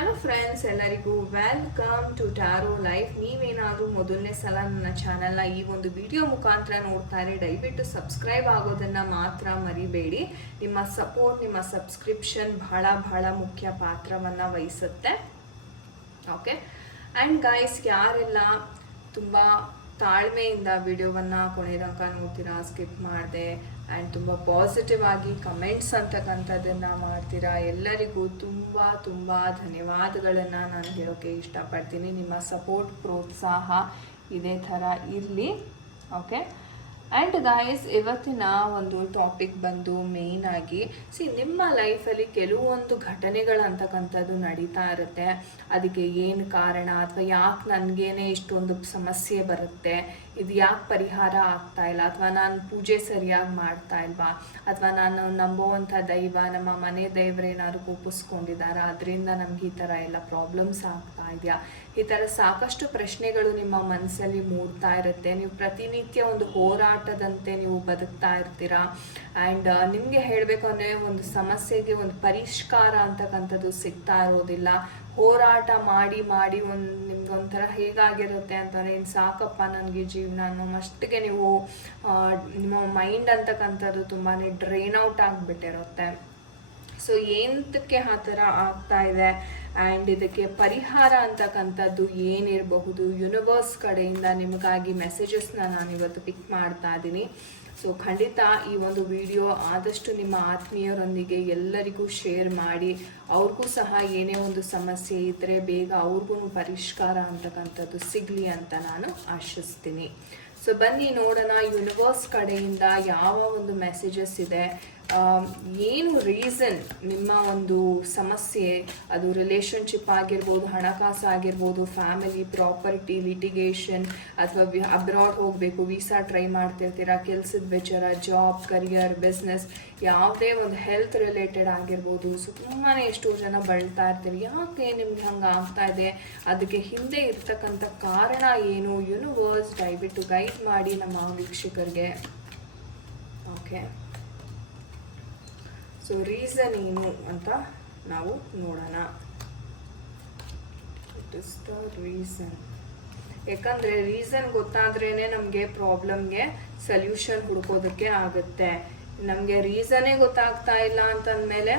Hello friends ಎಲ್ಲರಿಗೂ welcome to tarot life ನೀವೇನಾದರೂ ಮೊದಲನೇ ಸಲ ನನ್ನ ಚಾನಲ್ನ ಈ ಒಂದು ವಿಡಿಯೋ ಮುಖಾಂತರ ನೋಡ್ತಾರೆ ದಯವಿಟ್ಟು ಸಬ್ಸ್ಕ್ರೈಬ್ ಆಗೋದನ್ನು ಮಾತ್ರ ಮರಿಬೇಡಿ. ನಿಮ್ಮ ಸಪೋರ್ಟ್ ನಿಮ್ಮ ಸಬ್ಸ್ಕ್ರಿಪ್ಷನ್ ಬಹಳ ಬಹಳ ಮುಖ್ಯ ಪಾತ್ರವನ್ನು ವಹಿಸುತ್ತೆ. ಓಕೆ ಆ್ಯಂಡ್ ಗಾಯ್ಸ್ ಯಾರೆಲ್ಲ ತುಂಬ ತಾಳ್ಮೆಯಿಂದ ವಿಡಿಯೋವನ್ನು ಕೊನೆ ತನಕ ನೋಡ್ತೀರಾ ಸ್ಕಿಪ್ ಮಾಡಿದೆ ಆ್ಯಂಡ್ ತುಂಬ ಪಾಸಿಟಿವ್ ಆಗಿ ಕಮೆಂಟ್ಸ್ ಅಂತಕ್ಕಂಥದ್ದನ್ನು ಮಾಡ್ತೀರಾ? ಎಲ್ಲರಿಗೂ ತುಂಬ ತುಂಬ ಧನ್ಯವಾದಗಳನ್ನು ನಾನು ಹೇಳೋಕ್ಕೆ ಇಷ್ಟಪಡ್ತೀನಿ. ನಿಮ್ಮ ಸಪೋರ್ಟ್ ಪ್ರೋತ್ಸಾಹ ಇದೇ ಥರ ಇರಲಿ. ಓಕೆ ಆ್ಯಂಡ್ ಗಾಯಸ್ ಇವತ್ತಿನ ಒಂದು ಟಾಪಿಕ್ ಬಂದು ಮೇಯ್ನ್ ಆಗಿ ಸಿ ನಿಮ್ಮ ಲೈಫಲ್ಲಿ ಕೆಲವೊಂದು ಘಟನೆಗಳಂತಕ್ಕಂಥದ್ದು ನಡೀತಾ ಇರುತ್ತೆ. ಅದಕ್ಕೆ ಏನು ಕಾರಣ? ಅಥವಾ ಯಾಕೆ ನನಗೇನೆ ಇಷ್ಟೊಂದು ಸಮಸ್ಯೆ ಬರುತ್ತೆ? ಇದು ಯಾಕೆ ಪರಿಹಾರ ಆಗ್ತಾ ಇಲ್ಲ? ಅಥವಾ ನಾನು ಪೂಜೆ ಸರಿಯಾಗಿ ಮಾಡ್ತಾ ಇಲ್ವಾ? ಅಥವಾ ನಾನು ನಂಬುವಂಥ ದೈವ, ನಮ್ಮ ಮನೆ ದೇವರೇನಾದ್ರು ಕೋಪಿಸ್ಕೊಂಡಿದ್ದಾರಾ? ಅದರಿಂದ ನಮ್ಗೆ ಈ ಥರ ಎಲ್ಲ ಪ್ರಾಬ್ಲಮ್ಸ್ ಆಗ್ತಾ ಇದೆಯಾ? ಈ ಥರ ಸಾಕಷ್ಟು ಪ್ರಶ್ನೆಗಳು ನಿಮ್ಮ ಮನಸ್ಸಲ್ಲಿ ಮೂಡ್ತಾ ಇರುತ್ತೆ. ನೀವು ಪ್ರತಿನಿತ್ಯ ಒಂದು ಹೋರಾಟದಂತೆ ನೀವು ಬದುಕ್ತಾ ಇರ್ತೀರಾ? ಆ್ಯಂಡ್ ನಿಮಗೆ ಹೇಳಬೇಕು ಅಂದರೆ ಒಂದು ಸಮಸ್ಯೆಗೆ ಒಂದು ಪರಿಷ್ಕಾರ ಅಂತಕ್ಕಂಥದ್ದು ಸಿಗ್ತಾ ಇರೋದಿಲ್ಲ. ಹೋರಾಟ ಮಾಡಿ ಮಾಡಿ ಒಂದು ನಿಮ್ಗೆ ಒಂಥರ ಹೇಗಾಗಿರುತ್ತೆ ಅಂತಂದರೆ ಇನ್ನು ಸಾಕಪ್ಪ ನನಗೆ ಜೀವನ ಅನ್ನೋ ಮಷ್ಟಿಗೆ ನೀವು ನಿಮ್ಮ ಮೈಂಡ್ ಅಂತಕ್ಕಂಥದ್ದು ತುಂಬಾ ಡ್ರೈನ್ ಔಟ್ ಆಗಿಬಿಟ್ಟಿರುತ್ತೆ. ಸೊ ಏನಕ್ಕೆ ಆ ಥರ ಆಗ್ತಾ ಇದೆ? ಆ್ಯಂಡ್ ಇದಕ್ಕೆ ಪರಿಹಾರ ಅಂತಕ್ಕಂಥದ್ದು ಏನಿರಬಹುದು? ಯೂನಿವರ್ಸ್ ಕಡೆಯಿಂದ ನಿಮಗಾಗಿ ಮೆಸೇಜಸ್ನ ನಾನು ಇವತ್ತು ಪಿಕ್ ಮಾಡ್ತಾ ಇದ್ದೀನಿ ಸೊ ಖಂಡಿತ ಈ ಒಂದು ವಿಡಿಯೋ ಆದಷ್ಟು ನಿಮ್ಮ ಆತ್ಮೀಯರೊಂದಿಗೆ ಎಲ್ಲರಿಗೂ ಶೇರ್ ಮಾಡಿ, ಅವ್ರಿಗೂ ಸಹ ಏನೇ ಒಂದು ಸಮಸ್ಯೆ ಇದ್ದರೆ ಬೇಗ ಅವ್ರಿಗೂ ಪರಿಷ್ಕಾರ ಅಂತಕ್ಕಂಥದ್ದು ಸಿಗಲಿ ಅಂತ ನಾನು ಆಶಿಸ್ತೀನಿ. ಸೊ ಬನ್ನಿ ನೋಡೋಣ ಯೂನಿವರ್ಸ್ ಕಡೆಯಿಂದ ಯಾವ ಒಂದು ಮೆಸೇಜಸ್ ಇದೆ. ಏನು ರೀಸನ್ ನಿಮ್ಮ ಒಂದು ಸಮಸ್ಯೆ, ಅದು ರಿಲೇಶನ್ಶಿಪ್ ಆಗಿರ್ಬೋದು, ಹಣಕಾಸು ಆಗಿರ್ಬೋದು ಫ್ಯಾಮಿಲಿ ಪ್ರಾಪರ್ಟಿ ಲಿಟಿಗೇಷನ್ ಅಥವಾ ಅಬ್ರಾಡ್ ಹೋಗಬೇಕು ವೀಸಾ ಟ್ರೈ ಮಾಡ್ತಿರ್ತೀರಾ, ಕೆಲಸದ ವಿಚಾರ ಜಾಬ್ ಕರಿಯರ್ ಬಿಸ್ನೆಸ್ ಯಾವುದೇ ಒಂದು ಹೆಲ್ತ್ ರಿಲೇಟೆಡ್ ಆಗಿರ್ಬೋದು. ಸೊ ತುಂಬಾ ಎಷ್ಟೋ ಜನ ಬಳ್ತಾ ಇರ್ತೀವಿ ಯಾಕೆ ನಿಮ್ಗೆ ಹಂಗೆ ಆಗ್ತಾ ಇದೆ? ಅದಕ್ಕೆ ಹಿಂದೆ ಇರ್ತಕ್ಕಂಥ ಕಾರಣ ಏನು? ಯೂನಿವರ್ಸ್ ದಯವಿಟ್ಟು ಗೈಡ್ ಮಾಡಿ ನಮ್ಮ ವೀಕ್ಷಕರಿಗೆ. ಓಕೆ ಸೊ ರೀಸನ್ ಏನು ಅಂತ ನಾವು ನೋಡೋಣ. ಇಟ್ ಇಸ್ ದ ರೀಸನ್ ಯಾಕಂದರೆ ರೀಸನ್ ಗೊತ್ತಾದ್ರೇ ನಮಗೆ ಪ್ರಾಬ್ಲಮ್ಗೆ ಸೊಲ್ಯೂಷನ್ ಹುಡ್ಕೋದಕ್ಕೆ ಆಗುತ್ತೆ. ನಮಗೆ ರೀಸನೇ ಗೊತ್ತಾಗ್ತಾ ಇಲ್ಲ ಅಂತಂದಮೇಲೆ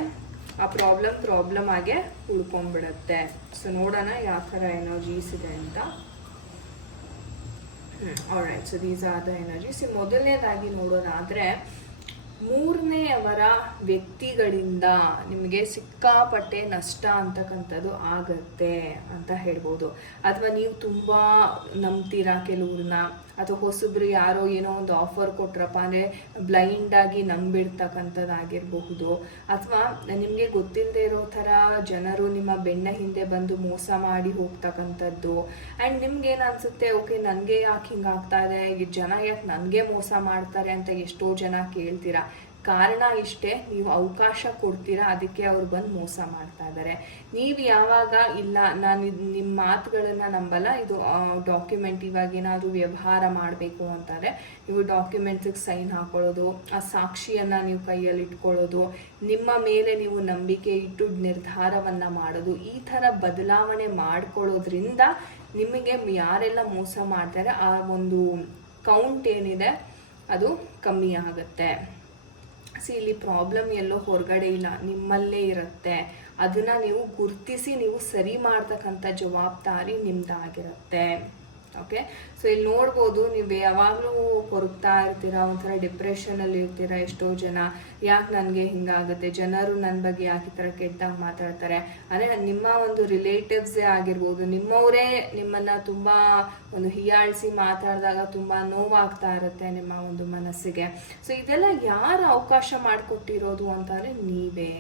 ಆ ಪ್ರಾಬ್ಲಮ್ ಪ್ರಾಬ್ಲಮ್ ಆಗೇ ಉಳ್ಕೊಂಡ್ಬಿಡತ್ತೆ ಸೊ ನೋಡೋಣ ಯಾವ ಥರ ಎನರ್ಜೀಸ್ ಇದೆ ಅಂತ. Alright so these are the energies ಮೊದಲನೇದಾಗಿ ನೋಡೋದಾದರೆ ಮೂರನೆಯವರ ವ್ಯಕ್ತಿಗಳಿಂದ ನಿಮಗೆ ಸಿಕ್ಕಾಪಟ್ಟೆ ನಷ್ಟ ಅಂತಕ್ಕಂಥದ್ದು ಆಗತ್ತೆ ಅಂತ ಹೇಳ್ಬೋದು. ಅಥವಾ ನೀವು ತುಂಬ ನಂಬ್ತೀರಾ ಕೆಲವ್ರನ್ನ? ಅಥವಾ ಹೊಸಬ್ರು ಯಾರೋ ಏನೋ ಒಂದು ಆಫರ್ ಕೊಟ್ರಪ್ಪ ಅಂದರೆ ಬ್ಲೈಂಡಾಗಿ ನಂಬಿಡ್ತಕ್ಕಂಥದ್ದಾಗಿರಬಹುದು ಅಥವಾ ನಿಮಗೆ ಗೊತ್ತಿಲ್ಲದೆ ಇರೋ ಥರ ಜನರು ನಿಮ್ಮ ಬೆನ್ನ ಹಿಂದೆ ಬಂದು ಮೋಸ ಮಾಡಿ ಹೋಗ್ತಕ್ಕಂಥದ್ದು. ಆ್ಯಂಡ್ ನಿಮ್ಗೇನು ಅನಿಸುತ್ತೆ? ಓಕೆ, ನನಗೆ ಯಾಕೆ ಹಿಂಗೆ ಆಗ್ತಾ ಇದೆ ಜನ ಯಾಕೆ ನನಗೆ ಮೋಸ ಮಾಡ್ತಾರೆ ಅಂತ ಎಷ್ಟೋ ಜನ ಕೇಳ್ತೀರಾ? ಕಾರಣ ಇಷ್ಟೇ, ನೀವು ಅವಕಾಶ ಕೊಡ್ತೀರಾ? ಅದಕ್ಕೆ ಅವ್ರು ಬಂದು ಮೋಸ ಮಾಡ್ತಾ ಇದ್ದಾರೆ ನೀವು ಯಾವಾಗ ಇಲ್ಲ, ನಾನು ನಿಮ್ಮ ಮಾತುಗಳನ್ನು ನಂಬಲ್ಲ, ಇದು ಡಾಕ್ಯುಮೆಂಟ್ ಇವಾಗ ಏನಾದರೂ ವ್ಯವಹಾರ ಮಾಡಬೇಕು ಅಂತಾರೆ. ನೀವು ಡಾಕ್ಯುಮೆಂಟ್ಸಿಗೆ ಸೈನ್ ಹಾಕೊಳ್ಳೋದು, ಆ ಸಾಕ್ಷಿಯನ್ನು ನೀವು ಕೈಯಲ್ಲಿ ಇಟ್ಕೊಳ್ಳೋದು, ನಿಮ್ಮ ಮೇಲೆ ನೀವು ನಂಬಿಕೆ ಇಟ್ಟು ನಿರ್ಧಾರವನ್ನು ಮಾಡೋದು, ಈ ಥರ ಬದಲಾವಣೆ ಮಾಡ್ಕೊಳ್ಳೋದ್ರಿಂದ ನಿಮಗೆ ಯಾರೆಲ್ಲ ಮೋಸ ಮಾಡ್ತಾರೆ, ಆ ಒಂದು ಕೌಂಟ್ ಏನಿದೆ, ಅದು ಕಮ್ಮಿ ಆಗುತ್ತೆ. ಸಿ, ಇಲ್ಲಿ ಪ್ರಾಬ್ಲಮ್ ಎಲ್ಲೋ ಹೊರಗಡೆ ಇಲ್ಲ, ನಿಮ್ಮಲ್ಲೇ ಇರುತ್ತೆ. ಅದನ್ನ ನೀವು ಗುರುತಿಸಿ, ನೀವು ಸರಿ ಮಾಡ್ತಕ್ಕಂಥ ಜವಾಬ್ದಾರಿ ನಿಮ್ದಾಗಿರುತ್ತೆ. ಓಕೆ? ಸೊ ಇಲ್ಲಿ ನೋಡ್ಬೋದು, ನೀವು ಯಾವಾಗಲೂ ಕೊರಗ್ತಾ ಇರ್ತೀರಾ, ಒಂಥರ ಡಿಪ್ರೆಷನಲ್ಲಿ ಇರ್ತೀರಾ ಎಷ್ಟೋ ಜನ. ಯಾಕೆ ನನಗೆ ಹಿಂಗಾಗುತ್ತೆ? ಜನರು ನನ್ನ ಬಗ್ಗೆ ಯಾಕೆ ಈ ಥರ ಕೆಟ್ಟದಾಗ ಮಾತಾಡ್ತಾರೆ? ಅಂದರೆ ನಿಮ್ಮ ಒಂದು ರಿಲೇಟಿವ್ಸೇ ಆಗಿರ್ಬೋದು, ನಿಮ್ಮವರೇ ನಿಮ್ಮನ್ನು ತುಂಬ ಒಂದು ಹೀಯಾಳಿಸಿ ಮಾತಾಡಿದಾಗ ತುಂಬ ನೋವಾಗ್ತಾ ಇರುತ್ತೆ ನಿಮ್ಮ ಒಂದು ಮನಸ್ಸಿಗೆ. ಸೊ ಇದೆಲ್ಲ ಯಾರು ಅವಕಾಶ ಮಾಡಿಕೊಟ್ಟಿರೋದು ಅಂತಂದರೆ ನೀವೇ.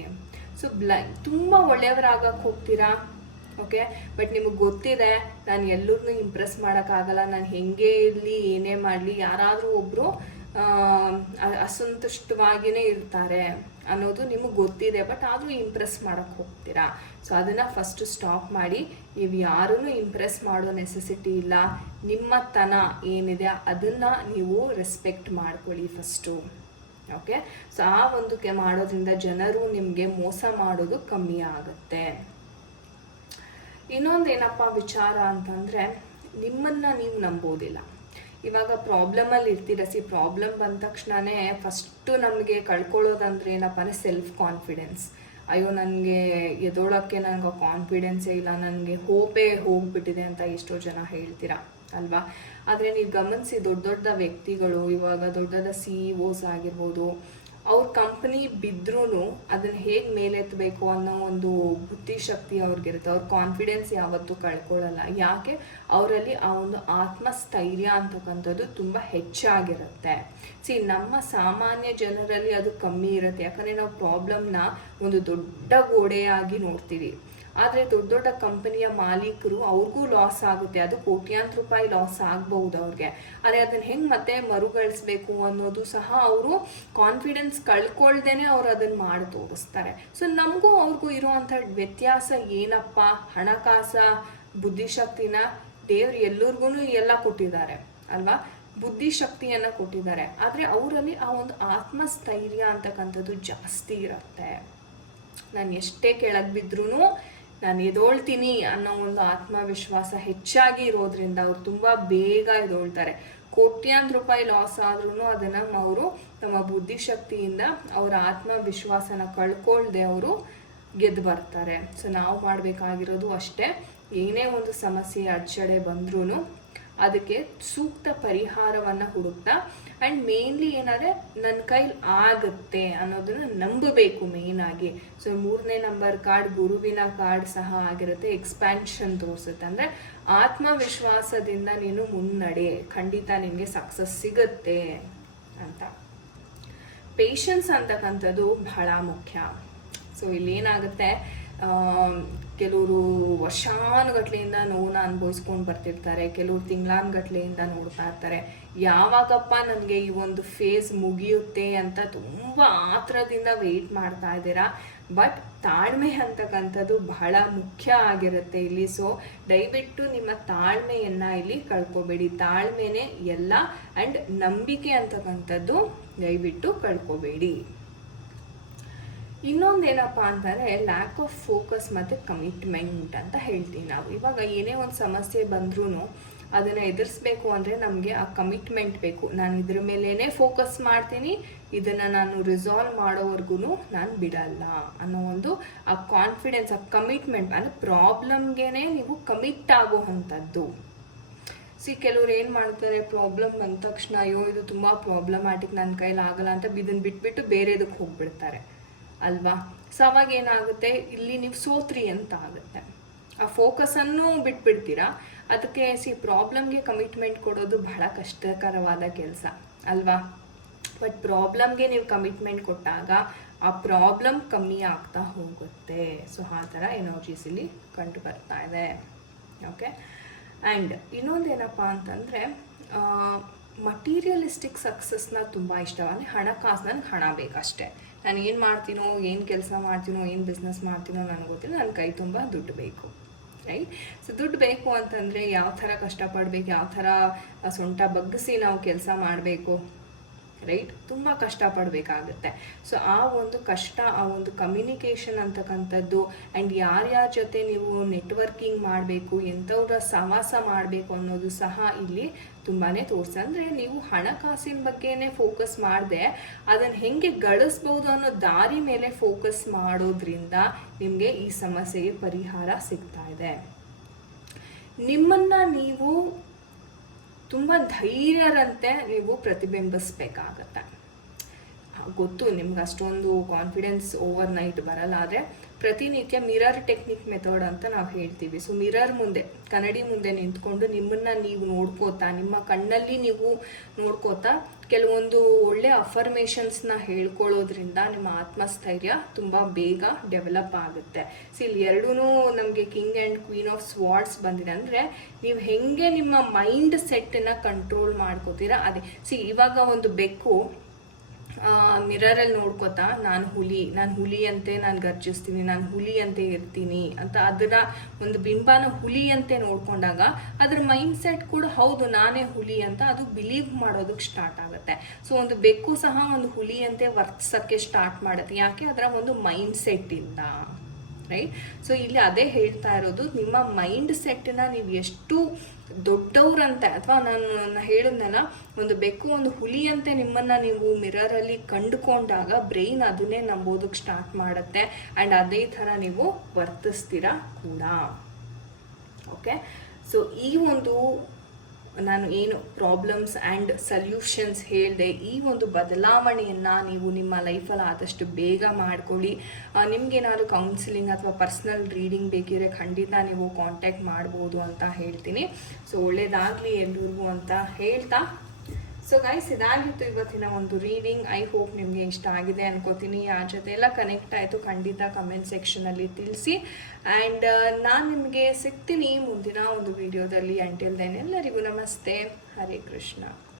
ಸೊ ಬ್ಲೈ, ತುಂಬ ಒಳ್ಳೆಯವರಾಗಕ್ಕೆ ಹೋಗ್ತೀರಾ? ಓಕೆ ಬಟ್ ನಿಮಗೆ ಗೊತ್ತಿದೆ, ನಾನು ಎಲ್ಲರನ್ನೂ ಇಂಪ್ರೆಸ್ ಮಾಡೋಕ್ಕಾಗಲ್ಲ, ನಾನು ಹೆಂಗೆ ಇರಲಿ, ಏನೇ ಮಾಡಲಿ, ಯಾರಾದರೂ ಒಬ್ಬರು ಅಸಂತುಷ್ಟವಾಗಿಯೇ ಇರ್ತಾರೆ ಅನ್ನೋದು ನಿಮಗೆ ಗೊತ್ತಿದೆ. ಬಟ್ ಆದರೂ ಇಂಪ್ರೆಸ್ ಮಾಡೋಕ್ಕೆ ಹೋಗ್ತೀರಾ? ಸೊ ಅದನ್ನು ಫಸ್ಟು ಸ್ಟಾಪ್ ಮಾಡಿ, ನೀವು ಯಾರನ್ನೂ ಇಂಪ್ರೆಸ್ ಮಾಡೋ ನೆಸೆಸಿಟಿ ಇಲ್ಲ. ನಿಮ್ಮ ತನ ಏನಿದೆ, ಅದನ್ನು ನೀವು ರೆಸ್ಪೆಕ್ಟ್ ಮಾಡ್ಕೊಳ್ಳಿ ಫಸ್ಟು ಓಕೆ ಸೊ ಆ ಒಂದು ಕೆ ಮಾಡೋದ್ರಿಂದ ಜನರು ನಿಮಗೆ ಮೋಸ ಮಾಡೋದು ಕಮ್ಮಿ ಆಗುತ್ತೆ. ಇನ್ನೊಂದೇನಪ್ಪ ವಿಚಾರ ಅಂತಂದರೆ, ನಿಮ್ಮನ್ನು ನೀವು ನಂಬೋದಿಲ್ಲ ಇವಾಗ ಪ್ರಾಬ್ಲಮಲ್ಲಿ ಇರ್ತೀರ ಸಿ ಪ್ರಾಬ್ಲಮ್ ಬಂದ ತಕ್ಷಣನೇ ಫಸ್ಟು ನಮಗೆ ಕಳ್ಕೊಳ್ಳೋದಂದ್ರೆ ಏನಪ್ಪ ಅಂದರೆ ಸೆಲ್ಫ್ ಕಾನ್ಫಿಡೆನ್ಸ್ ಅಯ್ಯೋ, ನನಗೆ ಎದೋಳಕ್ಕೆ ನನಗೆ ಕಾನ್ಫಿಡೆನ್ಸೇ ಇಲ್ಲ, ನನಗೆ ಹೋಪೇ ಹೋಗ್ಬಿಟ್ಟಿದೆ ಅಂತ ಎಷ್ಟೋ ಜನ ಹೇಳ್ತೀರಾ, ಅಲ್ವಾ? ಆದರೆ ನೀವು ಗಮನಿಸಿ ದೊಡ್ಡ ದೊಡ್ಡ ವ್ಯಕ್ತಿಗಳು, ಇವಾಗ ದೊಡ್ಡ ದೊಡ್ಡ ಸಿ ಇ ಓಸ್ ಆಗಿರ್ಬೋದು ಅವ್ರ ಕಂಪ್ನಿ ಬಿದ್ರೂ ಅದನ್ನ ಹೇಗೆ ಮೇಲೆತ್ತಬೇಕು ಅನ್ನೋ ಒಂದು ಬುದ್ಧಿಶಕ್ತಿ ಅವ್ರಿಗಿರುತ್ತೆ. ಅವ್ರ ಕಾನ್ಫಿಡೆನ್ಸ್ ಯಾವತ್ತೂ ಕಳ್ಕೊಳ್ಳಲ್ಲ ಯಾಕೆ? ಅವರಲ್ಲಿ ಆ ಒಂದು ಆತ್ಮಸ್ಥೈರ್ಯ ಅಂತಕ್ಕಂಥದ್ದು ತುಂಬ ಹೆಚ್ಚಾಗಿರುತ್ತೆ. ಸಿ ನಮ್ಮ ಸಾಮಾನ್ಯ ಜನರಲ್ಲಿ ಅದು ಕಮ್ಮಿ ಇರುತ್ತೆ. ಯಾಕಂದರೆ ನಾವು ಪ್ರಾಬ್ಲಮ್ನ ಒಂದು ದೊಡ್ಡ ಗೋಡೆಯಾಗಿ ನೋಡ್ತೀವಿ. ಆದರೆ ದೊಡ್ಡ ದೊಡ್ಡ ಕಂಪನಿಯ ಮಾಲೀಕರು ಅವ್ರಿಗೂ ಲಾಸ್ ಆಗುತ್ತೆ. ಅದು ಕೋಟ್ಯಾಂತರ ರೂಪಾಯಿ ಲಾಸ್ ಆಗ್ಬಹುದು ಅವ್ರಿಗೆ. ಆದರೆ ಅದನ್ನ ಹೆಂಗೆ ಮತ್ತೆ ಮರುಗಳಿಸ್ಬೇಕು ಅನ್ನೋದು ಸಹ ಅವರು ಕಾನ್ಫಿಡೆನ್ಸ್ ಕಳ್ಕೊಳ್ದೇನೆ ಅವ್ರು ಅದನ್ನ ಮಾಡಿ ತೋರಿಸ್ತಾರೆ. ಸೊ ನಮಗೂ ಅವ್ರಿಗೂ ಇರೋವಂಥ ವ್ಯತ್ಯಾಸ ಏನಪ್ಪ? ಹಣಕಾಸ, ಬುದ್ಧಿಶಕ್ತಿನ ದೇವ್ರು ಎಲ್ಲರಿಗೂ ಎಲ್ಲ ಕೊಟ್ಟಿದ್ದಾರೆ, ಅಲ್ವಾ? ಬುದ್ಧಿಶಕ್ತಿಯನ್ನು ಕೊಟ್ಟಿದ್ದಾರೆ. ಆದರೆ ಅವರಲ್ಲಿ ಆ ಒಂದು ಆತ್ಮಸ್ಥೈರ್ಯ ಅಂತಕ್ಕಂಥದ್ದು ಜಾಸ್ತಿ ಇರುತ್ತೆ. ನಾನು ಎಷ್ಟೇ ಕೆಳಗೆ ಬಿದ್ರೂ ನಾನು ಎದೋಳ್ತೀನಿ ಅನ್ನೋ ಒಂದು ಆತ್ಮವಿಶ್ವಾಸ ಹೆಚ್ಚಾಗಿ ಇರೋದ್ರಿಂದ ಅವ್ರು ತುಂಬ ಬೇಗ ಎದೋಳ್ತಾರೆ. ಕೋಟ್ಯಾಂತರ ರೂಪಾಯಿ ಲಾಸ್ ಆದ್ರೂ ಅದನ್ನು ಅವರು ತಮ್ಮ ಬುದ್ಧಿಶಕ್ತಿಯಿಂದ ಅವರ ಆತ್ಮವಿಶ್ವಾಸನ ಕಳ್ಕೊಳ್ದೆ ಅವರು ಗೆದ್ದು ಬರ್ತಾರೆ. ಸೊ ನಾವು ಮಾಡಬೇಕಾಗಿರೋದು ಅಷ್ಟೇ. ಏನೇ ಒಂದು ಸಮಸ್ಯೆ ಅಡ್ಚಡೆ ಬಂದ್ರೂ ಅದಕ್ಕೆ ಸೂಕ್ತ ಪರಿಹಾರವನ್ನು ಹುಡುಕ್ತಾ ಆ್ಯಂಡ್ ಮೇನ್ಲಿ ಏನಾದರೆ ನನ್ನ ಕೈಲಿ ಆಗುತ್ತೆ ಅನ್ನೋದನ್ನ ನಂಬಬೇಕು ಮೇನ್ ಆಗಿ. ಸೊ ಮೂರನೇ ನಂಬರ್ ಕಾರ್ಡ್ ಗುರುವಿನ ಕಾರ್ಡ್ ಸಹ ಆಗಿರುತ್ತೆ ಎಕ್ಸ್ಪ್ಯಾನ್ಷನ್ ತೋರಿಸುತ್ತೆ. ಅಂದರೆ ಆತ್ಮವಿಶ್ವಾಸದಿಂದ ನೀನು ಮುನ್ನಡೆ, ಖಂಡಿತ ನಿಮಗೆ ಸಕ್ಸಸ್ ಸಿಗುತ್ತೆ ಅಂತ. ಪೇಷನ್ಸ್ ಅಂತಕ್ಕಂಥದ್ದು ಬಹಳ ಮುಖ್ಯ. ಸೊ ಇಲ್ಲಿ ಏನಾಗುತ್ತೆ ಕೆಲವರು ವರ್ಷಾನುಗಟ್ಲೆಯಿಂದ ನೋವನ್ನ ಅನುಭವಿಸ್ಕೊಂಡು ಬರ್ತಿರ್ತಾರೆ, ಕೆಲವರು ತಿಂಗಳಾನುಗಟ್ಲೆಯಿಂದ ನೋಡ್ತಾ ಇರ್ತಾರೆ. ಯಾವಾಗಪ್ಪ ನನಗೆ ಈ ಒಂದು ಫೇಸ್ ಮುಗಿಯುತ್ತೆ ಅಂತ ತುಂಬ ಆತ್ರದಿಂದ ವೆಯ್ಟ್ ಮಾಡ್ತಾ ಇದ್ದೀರಾ? ಬಟ್ ತಾಳ್ಮೆ ಅಂತಕ್ಕಂಥದ್ದು ಬಹಳ ಮುಖ್ಯ ಆಗಿರುತ್ತೆ ಇಲ್ಲಿ. ಸೊ ದಯವಿಟ್ಟು ನಿಮ್ಮ ತಾಳ್ಮೆಯನ್ನು ಇಲ್ಲಿ ಕಳ್ಕೊಬೇಡಿ. ತಾಳ್ಮೆನೇ ಎಲ್ಲ ಆ್ಯಂಡ್ ನಂಬಿಕೆ ಅಂತಕ್ಕಂಥದ್ದು ದಯವಿಟ್ಟು ಕಳ್ಕೊಬೇಡಿ. ಇನ್ನೊಂದೇನಪ್ಪ ಅಂತಂದರೆ ಲ್ಯಾಕ್ ಆಫ್ ಫೋಕಸ್ ಮತ್ತು ಕಮಿಟ್ಮೆಂಟ್ ಅಂತ ಹೇಳ್ತೀವಿ ನಾವು. ಇವಾಗ ಏನೇ ಒಂದು ಸಮಸ್ಯೆ ಬಂದ್ರೂ ಅದನ್ನು ಎದುರಿಸ್ಬೇಕು ಅಂದರೆ ನಮಗೆ ಆ ಕಮಿಟ್ಮೆಂಟ್ ಬೇಕು. ನಾನು ಇದ್ರ ಮೇಲೇ ಫೋಕಸ್ ಮಾಡ್ತೀನಿ, ಇದನ್ನು ನಾನು ರಿಸಾಲ್ವ್ ಮಾಡೋವರೆಗೂ ನಾನು ಬಿಡಲ್ಲ ಅನ್ನೋ ಒಂದು ಆ ಕಾನ್ಫಿಡೆನ್ಸ್ ಆ ಕಮಿಟ್ಮೆಂಟ್ ಅಂದರೆ ಪ್ರಾಬ್ಲಮ್ಗೆ ನೀವು ಕಮಿಟ್ ಆಗೋ ಅಂಥದ್ದು. ಸಿ ಕೆಲವ್ರು ಏನು ಮಾಡ್ತಾರೆ ಪ್ರಾಬ್ಲಮ್ ಬಂದ ತಕ್ಷಣ, ಅಯ್ಯೋ, ಇದು ತುಂಬ ಪ್ರಾಬ್ಲಮ್ಯಾಟಿಕ್ ನನ್ನ ಕೈಲಿ ಆಗಲ್ಲ ಅಂತ ಇದನ್ನು ಬಿಟ್ಬಿಟ್ಟು ಬೇರೆದಕ್ಕೆ ಹೋಗ್ಬಿಡ್ತಾರೆ. ಅಲ್ವಾ? ಸೊ ಅವಾಗ ಏನಾಗುತ್ತೆ? ಇಲ್ಲಿ ನೀವು ಸೋತ್ರಿ ಅಂತ ಆಗುತ್ತೆ. ಆ ಫೋಕಸನ್ನು ಬಿಟ್ಬಿಡ್ತೀರಾ? ಅದಕ್ಕೆ ಸಿ ಪ್ರಾಬ್ಲಮ್ಗೆ ಕಮಿಟ್ಮೆಂಟ್ ಕೊಡೋದು ಬಹಳ ಕಷ್ಟಕರವಾದ ಕೆಲಸ, ಅಲ್ವಾ? ಬಟ್ ಪ್ರಾಬ್ಲಮ್ಗೆ ನೀವು ಕಮಿಟ್ಮೆಂಟ್ ಕೊಟ್ಟಾಗ, ಆ ಪ್ರಾಬ್ಲಮ್ ಕಮ್ಮಿ ಆಗ್ತಾ ಹೋಗುತ್ತೆ. ಸೊ ಆ ಥರ ಎನರ್ಜೀಸ್ ಇಲ್ಲಿ ಕಂಡು ಬರ್ತಾ ಇದೆ ಓಕೆ ಆ್ಯಂಡ್ ಇನ್ನೊಂದೇನಪ್ಪ ಅಂತಂದರೆ ಮಟೀರಿಯಲಿಸ್ಟಿಕ್ ಸಕ್ಸಸ್ನ ತುಂಬ ಇಷ್ಟವಾಗಿ ಹಣಕಾಸು ನನಗೆ ಹಣ ಬೇಕಷ್ಟೇ. ನಾನು ಏನು ಮಾಡ್ತೀನೋ, ಏನು ಕೆಲಸ ಮಾಡ್ತೀನೋ, ಏನು ಬಿಸ್ನೆಸ್ ಮಾಡ್ತೀನೋ ನನಗೆ ಗೊತ್ತಿಲ್ಲ ನನ್ನ ಕೈ ತುಂಬ ದುಡ್ಡು ಬೇಕು ರೈಟ್ ಸೊ ದುಡ್ಡು ಬೇಕು ಅಂತಂದರೆ ಯಾವ ಥರ ಕಷ್ಟಪಡಬೇಕು ಯಾವ ಥರ ಸೊಂಟ ಬಗ್ಗಿಸಿ ನಾವು ಕೆಲಸ ಮಾಡಬೇಕು ರೈಟ್ ತುಂಬ ಕಷ್ಟಪಡಬೇಕಾಗುತ್ತೆ. ಸೊ ಆ ಒಂದು ಕಷ್ಟ, ಆ ಒಂದು ಕಮ್ಯುನಿಕೇಷನ್ ಅಂತಕ್ಕಂಥದ್ದು ಆ್ಯಂಡ್ ಯಾರ್ಯಾರ ಜೊತೆ ನೀವು ನೆಟ್ವರ್ಕಿಂಗ್ ಮಾಡಬೇಕು, ಎಂಥವ್ರ ಸಮಾಸ ಮಾಡಬೇಕು ಅನ್ನೋದು ಸಹ ಇಲ್ಲಿ ತುಂಬಾ ತೋರಿಸ, ಅಂದರೆ ನೀವು ಹಣಕಾಸಿನ ಬಗ್ಗೆನೇ ಫೋಕಸ್ ಮಾಡದೆ, ಅದನ್ನು ಹೆಂಗೆ ಗಳಿಸ್ಬೋದು ಅನ್ನೋ ದಾರಿ ಮೇಲೆ ಫೋಕಸ್ ಮಾಡೋದ್ರಿಂದ ನಿಮಗೆ ಈ ಸಮಸ್ಯೆಗೆ ಪರಿಹಾರ ಸಿಗ್ತಾ ಇದೆ. ನಿಮ್ಮನ್ನು ನೀವು ತುಂಬ ಧೈರ್ಯರಂತೆ ನೀವು ಪ್ರತಿಬಿಂಬಿಸ್ಬೇಕಾಗತ್ತೆ. ಗೊತ್ತು, ನಿಮ್ಗೆ ಅಷ್ಟೊಂದು ಕಾನ್ಫಿಡೆನ್ಸ್ ಓವರ್ ನೈಟ್ ಬರಲ್ಲ, ಆದರೆ ಪ್ರತಿನಿತ್ಯ ಮಿರರ್ ಟೆಕ್ನಿಕ್ ಮೆಥಡ್ ಅಂತ ನಾವು ಹೇಳ್ತೀವಿ. ಸೊ ಮಿರರ್ ಮುಂದೆ, ಕನ್ನಡಿ ಮುಂದೆ ನಿಂತ್ಕೊಂಡು ನಿಮ್ಮನ್ನ ನೀವು ನೋಡ್ಕೋತಾ, ನಿಮ್ಮ ಕಣ್ಣಲ್ಲಿ ನೀವು ನೋಡ್ಕೋತಾ ಕೆಲವೊಂದು ಒಳ್ಳೆ ಅಫರ್ಮೇಷನ್ಸ್ನ ಹೇಳ್ಕೊಳ್ಳೋದ್ರಿಂದ ನಿಮ್ಮ ಆತ್ಮಸ್ಥೈರ್ಯ ತುಂಬ ಬೇಗ ಡೆವಲಪ್ ಆಗುತ್ತೆ. ಸೊ ಇಲ್ಲಿ ಎರಡೂ ನಮಗೆ king and queen of swords ಬಂದಿದೆ ಅಂದರೆ ನೀವು ಹೆಂಗೆ ನಿಮ್ಮ ಮೈಂಡ್ ಸೆಟ್ಟನ್ನು ಕಂಟ್ರೋಲ್ ಮಾಡ್ಕೋತೀರಾ? ಅದೇ ಸಿ ಇವಾಗ ಒಂದು ಬೆಕ್ಕು ಮಿರರಲ್ಲಿ ನೋಡ್ಕೋತಾ, ನಾನು ಹುಲಿ ನಾನು ಹುಲಿ ಅಂತೆ ನಾನು ಗರ್ಜಿಸ್ತೀನಿ, ನಾನು ಹುಲಿ ಅಂತೆ ಇರ್ತೀನಿ ಅಂತ ಅದರ ಒಂದು ಬಿಂಬನ ಹುಲಿ ಅಂತೆ ನೋಡ್ಕೊಂಡಾಗ ಅದ್ರ ಮೈಂಡ್ ಸೆಟ್ ಕೂಡ, ಹೌದು, ನಾನೇ ಹುಲಿ ಅಂತ ಅದು ಬಿಲೀವ್ ಮಾಡೋದಕ್ಕೆ ಸ್ಟಾರ್ಟ್ ಆಗುತ್ತೆ. ಸೊ ಒಂದು ಬೆಕ್ಕು ಸಹ ಒಂದು ಹುಲಿ ಅಂತೆ ವರ್ತಿಸೋಕ್ಕೆ ಸ್ಟಾರ್ಟ್ ಮಾಡುತ್ತೆ. ಯಾಕೆ? ಅದರ ಒಂದು ಮೈಂಡ್ ಸೆಟ್ ಇಂದ. ರೈಟ್ ಸೊ ಇಲ್ಲಿ ಅದೇ ಹೇಳ್ತಾ ಇರೋದು, ನಿಮ್ಮ ಮೈಂಡ್ ಸೆಟ್ನ ನೀವು ಎಷ್ಟು ದೊಡ್ಡವ್ರಂತೆ, ಅಥವಾ ನಾನು ಹೇಳಿದ್ನಲ್ಲ ಒಂದು ಬೆಕ್ಕು, ಒಂದು ಹುಲಿಯಂತೆ ನಿಮ್ಮನ್ನ ನೀವು ಮಿರರಲ್ಲಿ ಕಂಡುಕೊಂಡಾಗ ಬ್ರೈನ್ ಅದನ್ನೇ ನಂಬೋದಕ್ಕೆ ಸ್ಟಾರ್ಟ್ ಮಾಡುತ್ತೆ. ಆ್ಯಂಡ್ ಅದೇ ಥರ ನೀವು ವರ್ತಿಸ್ತೀರಾ ಕೂಡ. ಓಕೆ ಸೊ ಈ ಒಂದು ನಾನು ಏನು ಪ್ರಾಬ್ಲಮ್ಸ್ ಆ್ಯಂಡ್ ಸಲ್ಯೂಷನ್ಸ್ ಹೇಳಿದೆ, ಈ ಒಂದು ಬದಲಾವಣೆಯನ್ನು ನೀವು ನಿಮ್ಮ ಲೈಫಲ್ಲಿ ಆದಷ್ಟು ಬೇಗ ಮಾಡ್ಕೊಳ್ಳಿ. ನಿಮಗೇನಾದ್ರು ಕೌನ್ಸಿಲಿಂಗ್ ಅಥವಾ ಪರ್ಸ್ನಲ್ ರೀಡಿಂಗ್ ಬೇಕಿದ್ರೆ ಖಂಡಿತ ನೀವು ಕಾಂಟ್ಯಾಕ್ಟ್ ಮಾಡ್ಬೋದು ಅಂತ ಹೇಳ್ತೀನಿ. ಸೊ ಒಳ್ಳೇದಾಗಲಿ ಎಲ್ರಿಗೂ ಅಂತ ಹೇಳ್ತಾ ಸೊ ಗೈಸ್ ಇದಾಗಿತ್ತು ಇವತ್ತಿನ ಒಂದು ರೀಡಿಂಗ್ ಐ ಹೋಪ್ ನಿಮಗೆ ಇಷ್ಟ ಆಗಿದೆ ಅನ್ಕೋತೀನಿ. ಯಾರ ಜೊತೆ ಎಲ್ಲ ಕನೆಕ್ಟ್ ಆಯಿತು, ಖಂಡಿತ ಕಮೆಂಟ್ ಸೆಕ್ಷನಲ್ಲಿ ತಿಳಿಸಿ. ಆ್ಯಂಡ್ ನಾನು ನಿಮಗೆ ಸಿಗ್ತೀನಿ ಮುಂದಿನ ಒಂದು ವಿಡಿಯೋದಲ್ಲಿ ಅಂಟಿಲ್ ದೆನ್ ಎಲ್ಲರಿಗೂ ನಮಸ್ತೆ. ಹರೇ ಕೃಷ್ಣ.